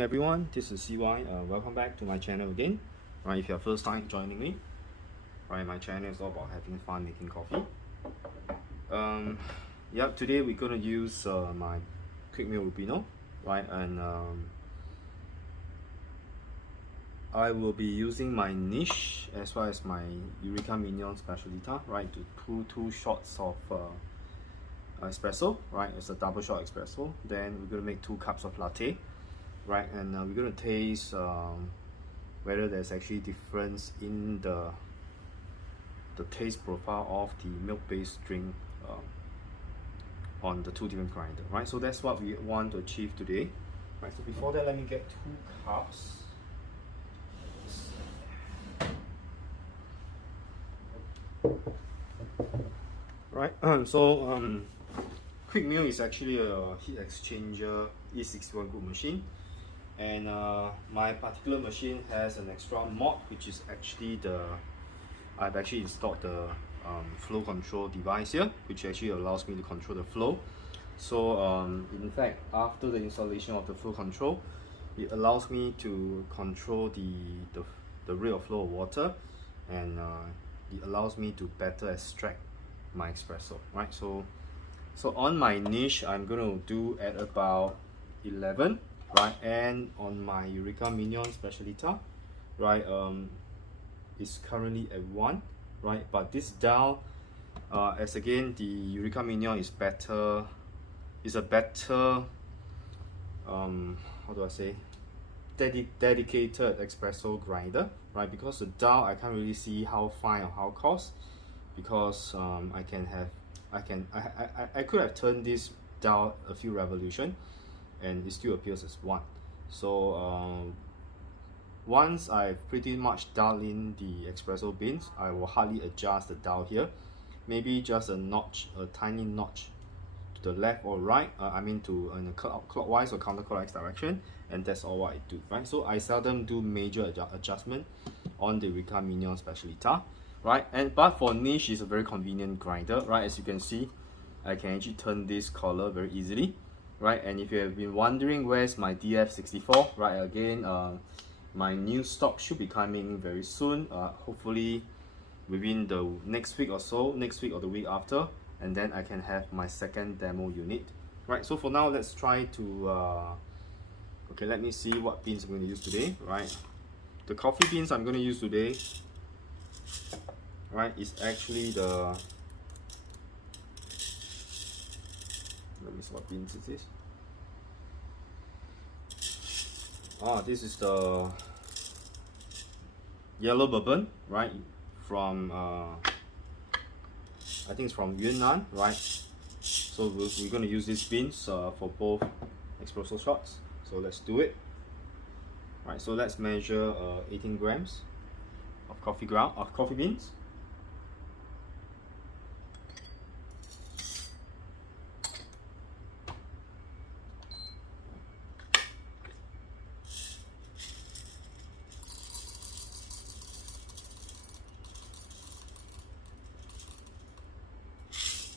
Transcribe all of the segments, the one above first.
morning everyone, this is CY. Welcome back to my channel again. Right, if you're first time joining me, right, my channel is all about having fun making coffee. Today we're gonna use my quick meal Rubino, right, and I will be using my niche as well as my Eureka Mignon Specialita, right, to pull 2 shots of espresso, right. It's a double shot espresso. Then we're gonna make 2 cups of latte, right, and we're gonna taste whether there's actually difference in the taste profile of the milk-based drink on the 2 different grinders, right. So that's what we want to achieve today, right. So before that, let me get 2 cups. Right, quick meal is actually a heat exchanger E61 group machine, and my particular machine has an extra mod, which is actually I've actually installed the flow control device here, which actually allows me to control the flow. So in fact, after the installation of the flow control, it allows me to control the rate of flow of water, and it allows me to better extract my espresso, right. So on my niche, I'm going to do at about 11, right, and on my Eureka Mignon Specialita, right, is currently at 1, right. But this dial, as again, the Eureka Mignon is better, is a better how do I say, dedicated espresso grinder, right, because the dial I can't really see how fine or how coarse, because I could have turned this dial a few revolutions and it still appears as 1. So once I've pretty much dialed in the espresso beans, I will hardly adjust the dial here, maybe just a notch, a tiny notch to the left or right, I mean to in a clockwise or counterclockwise direction, and that's all what I do, right. So I seldom do major adjustment on the Eureka Mignon Specialita, right. But for niche, is a very convenient grinder, right. As you can see, I can actually turn this collar very easily, right. And if you have been wondering where's my DF64, right, again, my new stock should be coming very soon, hopefully within the next week or so, next week or the week after, and then I can have my second demo unit, right. So for now, let's try to okay, let me see what beans I'm going to use today, right. The coffee beans I'm going to use today, right, is actually the, let me see what beans is this. This is the yellow bourbon, right, from I think it's from Yunnan, right. So we're going to use these beans for both espresso shots. So let's do it. Right, so let's measure 18 grams of coffee beans.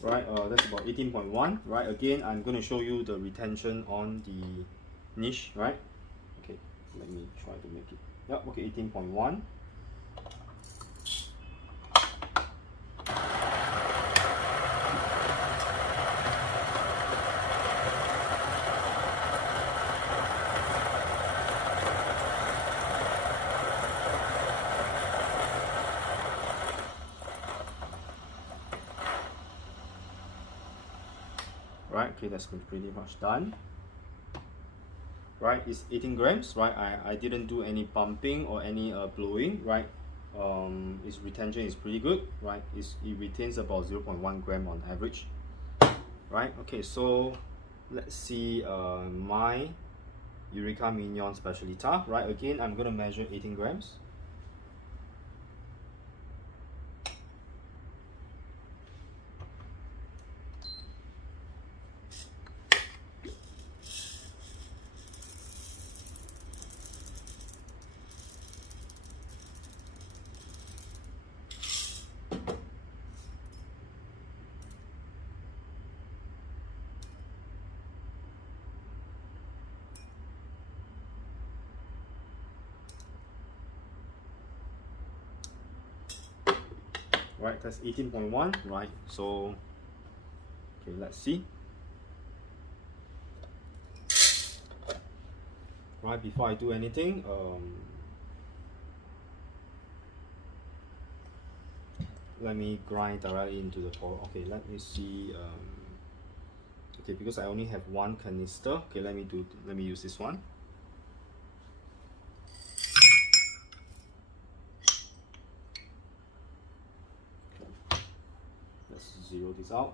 Right, that's about 18.1, right. Again, I'm going to show you the retention on the niche, right. Okay, let me try to make it, yep, okay, 18.1. Right, okay, that's pretty much done. Right, it's 18 grams, right. I didn't do any pumping or any blowing, right. Its retention is pretty good, right. It retains about 0.1 gram on average, right. Okay, so let's see my Eureka Mignon Specialita, right. Again, I'm going to measure 18 grams. right? That's 18.1, right? So, okay, let's see. Right, before I do anything, let me grind directly into the powder. Okay, let me see. Okay, because I only have one canister. Okay, let me use this one. Okay. Let's zero this out.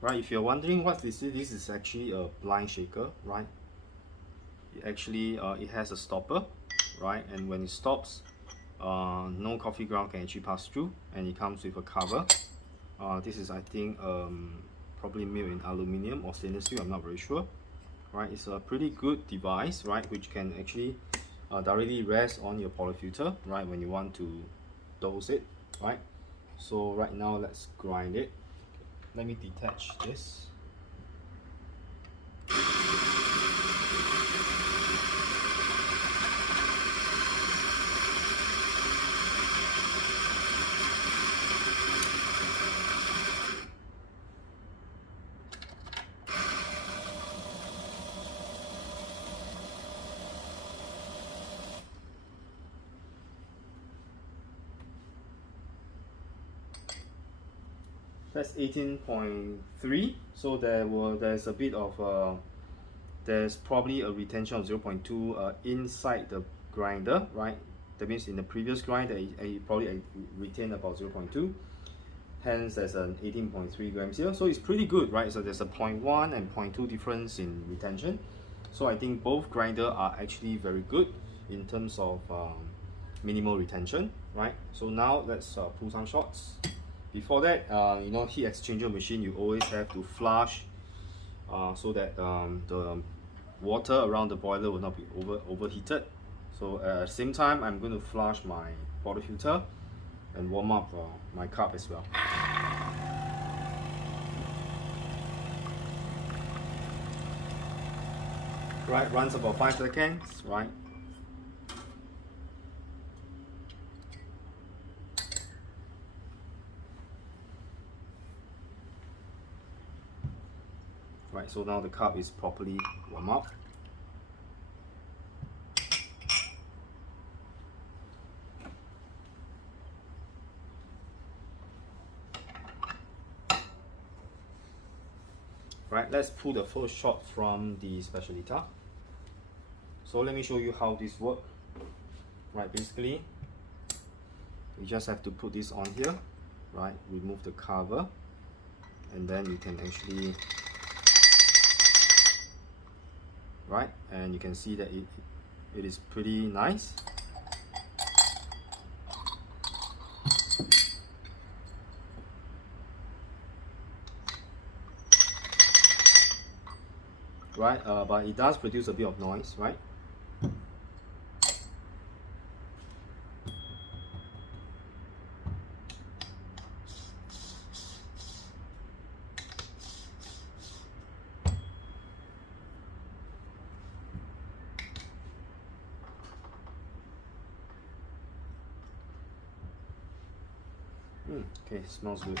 Right, if you're wondering what this is actually a blind shaker, right? It actually it has a stopper, right? And when it stops, no coffee ground can actually pass through, and it comes with a cover. This is, I think, probably made in aluminium or stainless steel, I'm not very sure. Right, it's a pretty good device, right, which can actually directly rest on your portafilter, right, when you want to dose it, right? So right now, let's grind it. Let me detach this. That's 18.3. So there's a bit of there's probably a retention of 0.2 inside the grinder, right? That means in the previous grinder, it probably retained about 0.2. Hence, there's an 18.3 grams here. So it's pretty good, right? So there's a 0.1 and 0.2 difference in retention. So I think both grinders are actually very good in terms of minimal retention, right? So now let's pull some shots. Before that, you know, heat exchanger machine, you always have to flush so that the water around the boiler will not be overheated. So at the same time, I'm going to flush my portafilter and warm up my cup as well. Right, runs about 5 seconds, right? Right, so now the cup is properly warmed up. Right, let's pull the first shot from the Specialita. So let me show you how this works. Right, basically, you just have to put this on here, right? Remove the cover, and then you can actually, right? And you can see that it is pretty nice. Right, but it does produce a bit of noise, right? Okay, smells good.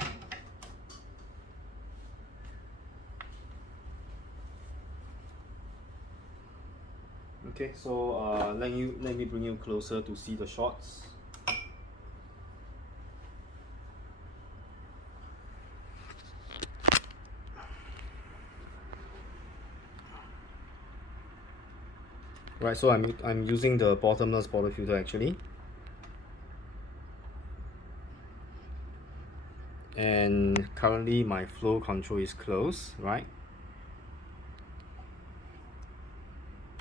Okay, so let me bring you closer to see the shots. Right, so I'm using the bottomless portafilter actually, and currently my flow control is closed, right?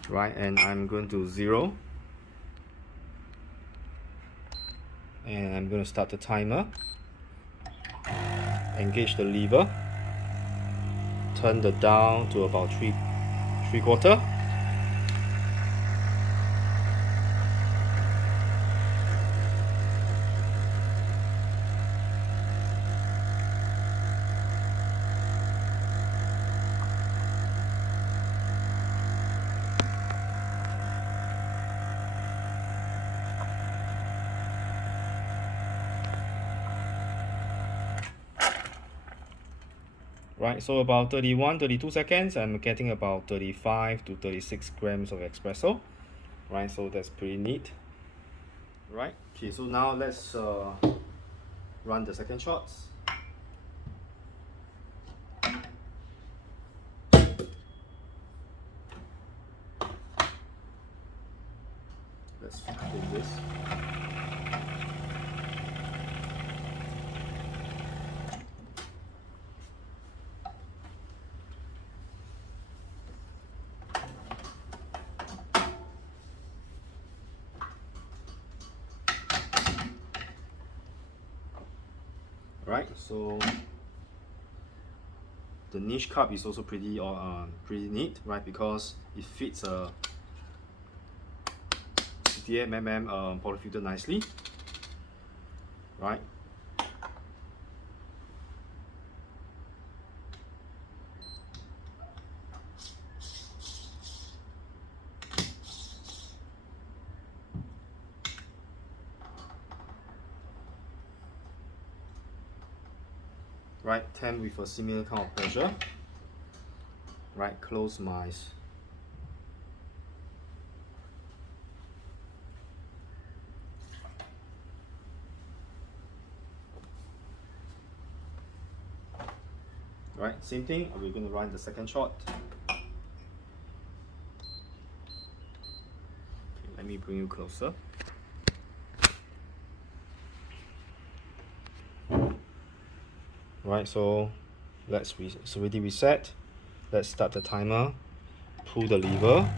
Right, and I'm going to 0, and I'm going to start the timer, engage the lever, turn the down to about 3/4. Right, so about 32 seconds, I'm getting about 35 to 36 grams of espresso. Right, so that's pretty neat. Right, okay, so now let's run the second shots. Let's clean this. Right, so the niche cup is also pretty neat, right? Because it fits a 58mm polyfilter nicely, right? Right, 10 with a similar kind of pressure. Right, close my right, same thing, we're going to run the second shot. Okay, let me bring you closer. Right, so it's already reset. Let's start the timer, pull the lever,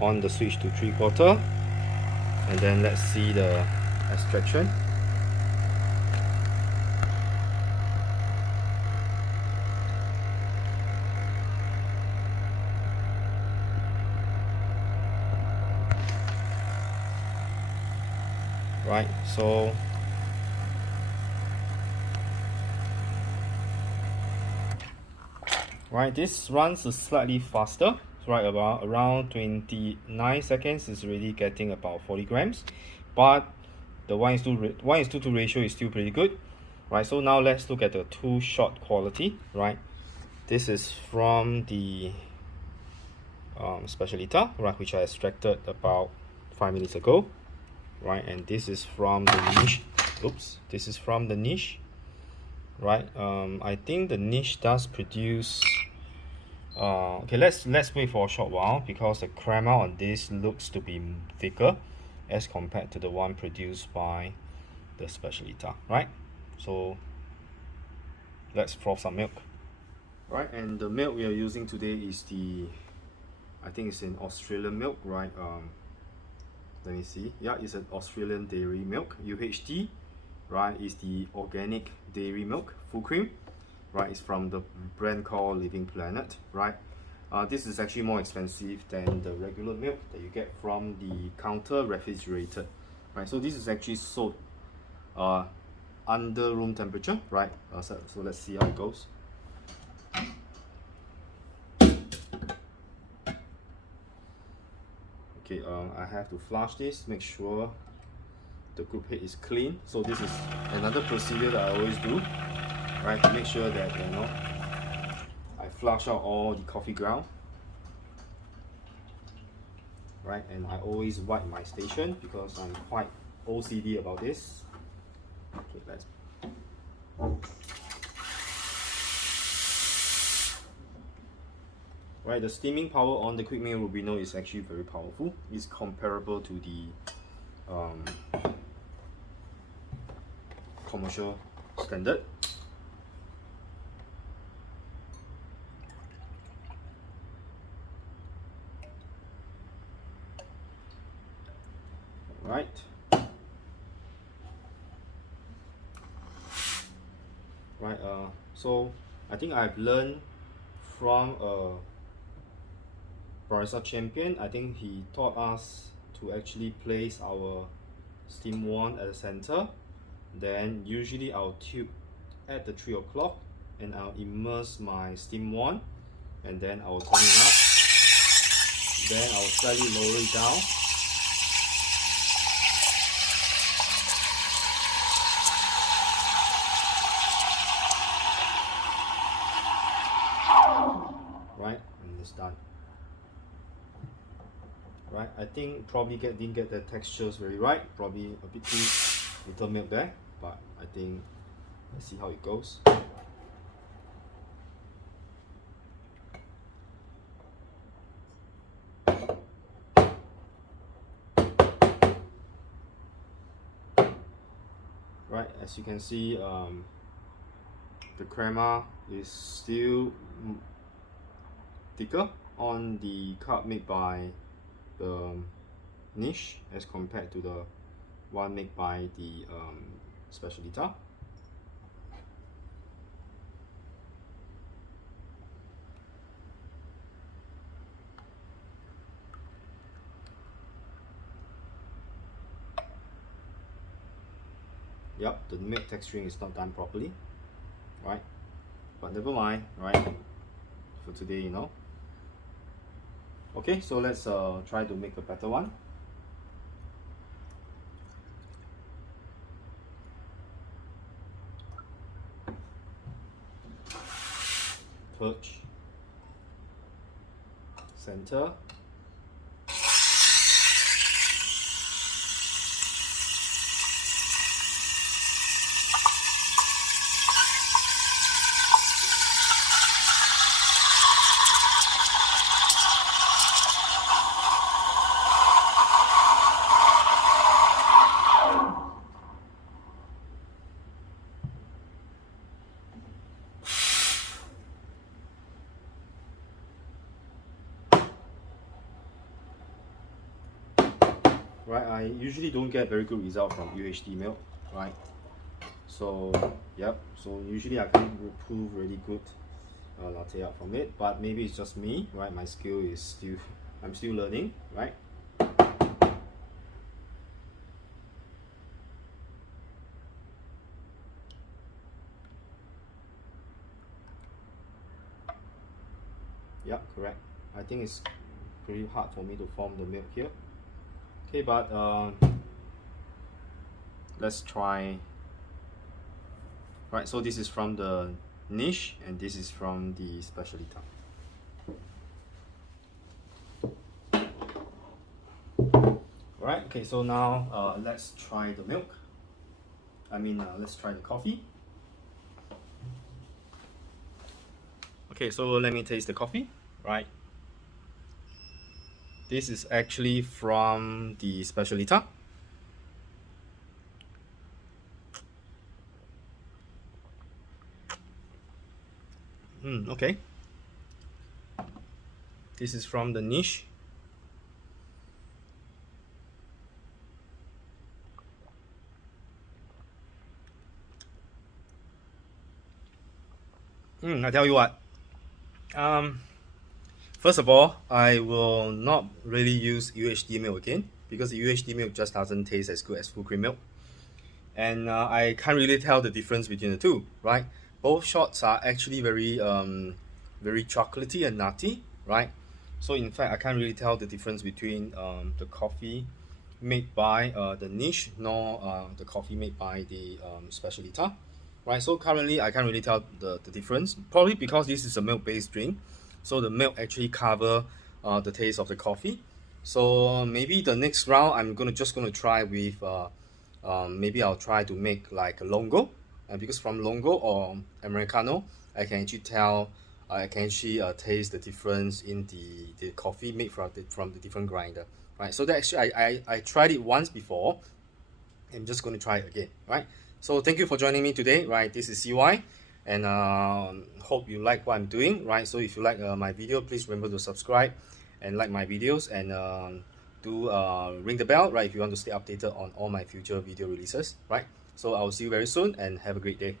on the switch to 3/4, and then let's see the extraction. Right, so right, this runs slightly faster, right? About around 29 seconds is already getting about 40 grams, but the 1:2 ratio is still pretty good, right? So now let's look at the two shot quality, right? This is from the Specialita, right, which I extracted about 5 minutes ago, right? And this is from the niche. Oops, this is from the niche, right? I think the niche does produce. Okay, let's wait for a short while because the crema on this looks to be thicker as compared to the one produced by the Specialita, right? So let's froth some milk. Right, and the milk we are using today is I think it's an Australian milk, right? Let me see. Yeah, it's an Australian dairy milk, UHT, right? It's the organic dairy milk, full cream, right? It's from the brand called Living Planet, right? This is actually more expensive than the regular milk that you get from the counter refrigerated, right? So this is actually sold under room temperature, right? So let's see how it goes. Okay, I have to flush this, make sure the group head is clean. So this is another procedure that I always do, right, to make sure that I flush out all the coffee ground, right? And I always wipe my station because I'm quite OCD about this. Okay, let's. Right, the steaming power on the Quick Mail Rubino is actually very powerful. It's comparable to the commercial standard. Right. Right. So I think I've learned from a barista champion. I think he taught us to actually place our steam wand at the center. Then usually I'll tube at the 3 o'clock and I'll immerse my steam wand, and then I'll turn it up. Then I'll slightly lower it down. right? I think probably didn't get the textures very right, probably a bit too little milk there, but I think let's see how it goes. Right, as you can see, the crema is still thicker on the cup made by the niche as compared to the one made by the Specialita. Yep, the milk texturing is not done properly, right? But never mind, right? For today, you know. Okay, so let's try to make a better one. Perch, center. Right, I usually don't get very good result from UHT milk, right? So, yep, so usually I can't pull really good latte out from it, but maybe it's just me, right? My skill is still, I'm still learning, right? Yeah, correct. I think it's pretty hard for me to form the milk here. Okay, but let's try. Right, so this is from the niche and this is from the Specialita. Right, okay, so now let's try the milk. Let's try the coffee. Okay, so let me taste the coffee, right? This is actually from the Specialita. Okay. This is from the niche. I tell you what. First of all, I will not really use UHT milk again because the UHT milk just doesn't taste as good as full cream milk. And I can't really tell the difference between the two, right? Both shots are actually very chocolatey and nutty, right? So in fact, I can't really tell the difference between the coffee made by the niche nor the coffee made by the Specialita, right? So currently, I can't really tell the difference, probably because this is a milk-based drink. So the milk actually cover the taste of the coffee. So maybe the next round I'm just gonna try with maybe I'll try to make like a longo, because from longo or americano I can actually tell I can actually taste the difference in the coffee made from the different grinder, right? So that actually I tried it once before. I'm just going to try it again, right? So thank you for joining me today, right? This is CY, and hope you like what I'm doing, right? So if you like my video, please remember to subscribe and like my videos, and do ring the bell, right, if you want to stay updated on all my future video releases, right? So I'll see you very soon and have a great day.